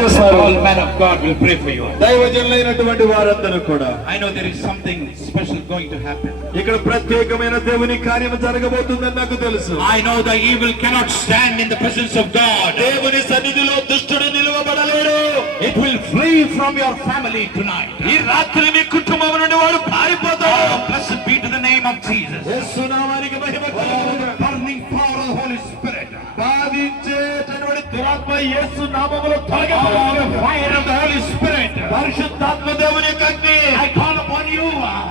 All men of God will pray for you. దైవజనులైనటువంటి వారందరూ కూడా I know there is something special going to happen. ఇక్కడ ప్రత్యేకమైన దేవుని కార్యం జరగబోతుందని నాకు తెలుసు. I know the evil cannot stand in the presence of God. దేవుని సన్నిధిలో దుష్టుడు నిలవబడలేడు. It will flee from your family tonight. ఈ రాత్రి మీ కుటుంబం నుండి వాడు పారిపోతాడు. Blessed be to the name of Jesus. యేసు నామానికి మహిమ The burning power of the Holy Spirit. బాధించేటటువంటి దురాత్మ యేసు నామములో The fire of the Holy Spirit. పరిశుద్ధాత్మ దేవుని యొక్క అగ్ని I call upon you.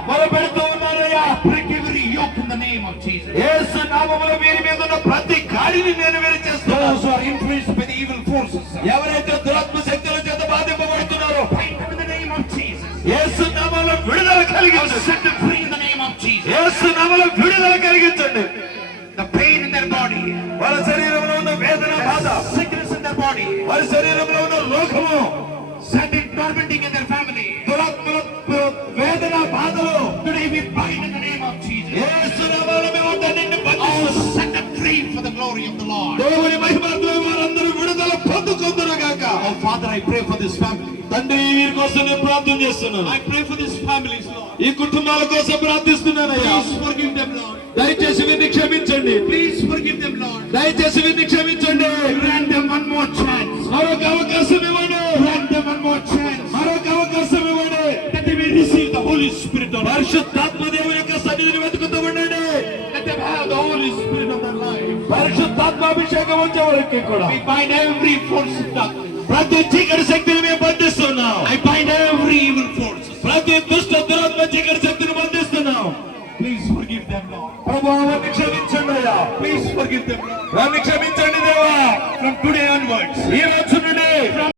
మొదలుపెడుతూ ఉన్నానయ్యా. Break every yoke in the name of Jesus. యేసు నామములో వీరి మీద ఉన్న ప్రతి గాడిని నేను విరిచేస్తాను. Those who are influenced by the evil forces, ఎవరైతే దురాత్మ శక్తుల చేత బాధింపబడుతున్నారో bind them in the name of Jesus. యేసు నామములో విడుదల కలిగించండి. Set them free in the name of Jesus. యేసు నామములో విడుదల కలిగించండి. The pain in their body, వారి శరీరంలో ఉన్న వేదన బాధ, sickness in their body, వారి శరీరంలో ఉన్న రోగము, Satan tormenting in their family, దురాత్మల వేదన బాధలు today we bind in the name of Jesus. యేసు నామములో మేము వాటన్నిటిని Oh, బంధిస్తున్నాము. set them free for the glory of the Lord. దేవుని మహిమార్థమై వారందరూ విడుదల పొందుకొందురు గాక. Oh, Father, I pray for this family. తండ్రి వీరి కోసం నేను ప్రార్థన చేస్తున్నాను. I pray for this families, Lord. ఈ కుటుంబాల కోసం ప్రార్థిస్తున్నానయ్యా. Please forgive them, Lord. దయచేసి వీరిని క్షమించండి. Please forgive them, Lord. దయచేసి వీరిని క్షమించండి. Grant them one more chance. మరొక అవకాశం ఇవ్వండి. Grant them one more chance. మరొక అవకాశం ఇవ్వండి. That they may receive the Holy Spirit of God. పరిశుద్ధాత్మ దేవుని యొక్క సన్నిధిని వెతుకుతూ ఉండండి. Let them have the Holy Spirit of their life. పరిశుద్ధాత్మ అభిషేకం వచ్చే వరకు కూడా We bind every force of darkness. ప్రతి చీకటి శక్తిని మేము బంధిస్తున్నాం. I bind every evil force. ప్రతి దుష్ట దురాత్మ చీకటి శక్తిని బంధిస్తున్నాం. Please forgive them, Lord. ప్రభువు వారిని క్షమించండి అయ్యా. Please forgive them, Lord. వారిని క్షమించండి.